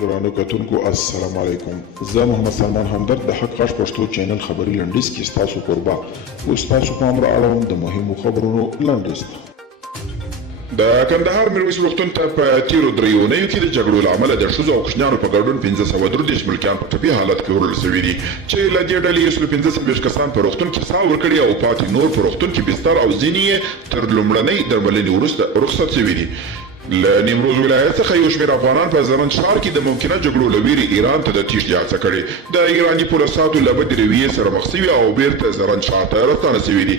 ګرانو کتونکو السلام علیکم. زه محمد سلمان همدرد د حق غږ پښتو چینل خبري لنډیز کې ستاسو کوربه اوس تاسو پام را اړوم د مهمو خبرونو لنډیز ته. د کندهار میرویس روغتون ته په تیرو دریو اونیو کې د جګړو له امله د ښځو او کوچنیانو په ګډون 1533 ملکیان په ټپي حالت کې وړل شوي دي چې له دې ډلې 145 کسان په روغتون کې ساه ورکړي او پاتې نور په روغتون کې بستر او ځینې یې تر لومړنۍ درملنې وروسته رخصت شوي دي. له نیمروز ولایت څخه یو شمېر افغانان په زرنج ښار کې د ممکنه جګړو له ویرې ایران ته د تیښتې هڅه کړې. د ایراني پولیسو له بدې رویې سره مخ شوي او بیرته زرنج ښار ته راستانه شوي دي.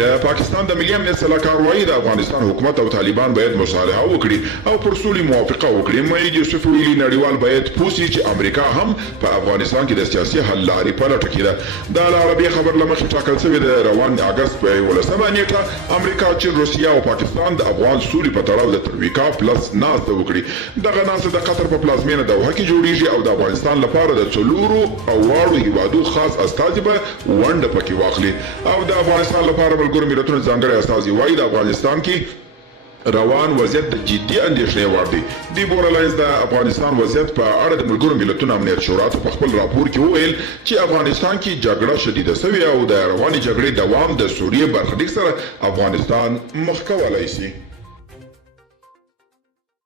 د پاکستان د ملي امنیت سلاکار وایي د افغانستان حکومت او طالبان باید مصالحه وکړي او پر سولې موافقه وکړي. معید یوسف ویلي نړیوال باید پوه شي چې امریکا هم په افغانستان کې د سیاسي حل لارې په لټه کې ده. د العربیه خبر له مخې ټاکل شوې د روان اګست په 11 نیټه امریکا، چین، روسیه او پاکستان د افغان سولې په تړاو د ترویکا پلس ناست وکړي. دغه ناسته د قطر په پلازمینه دوحه کې جوړیږي او د افغانستان لپاره د څلورو واړو هیوادو خاص استازي به ونډه پکې واخلي او د افغانستان لپاره ملګرو ملتونو ځانګړی استازي وایي د افغانستان کې روان وضعیت د جدي اندېښنې وړ دی. دیبورا لایز د افغانستان وضعیت په اړه د ملګرو ملتونو امنیت شورا ته په خپل راپور کې وویل چې افغانستان کې جګړه شدیده شوې او د روانې جګړې دوام د سوریې برخلیک سره افغانستان مخ کولی شي.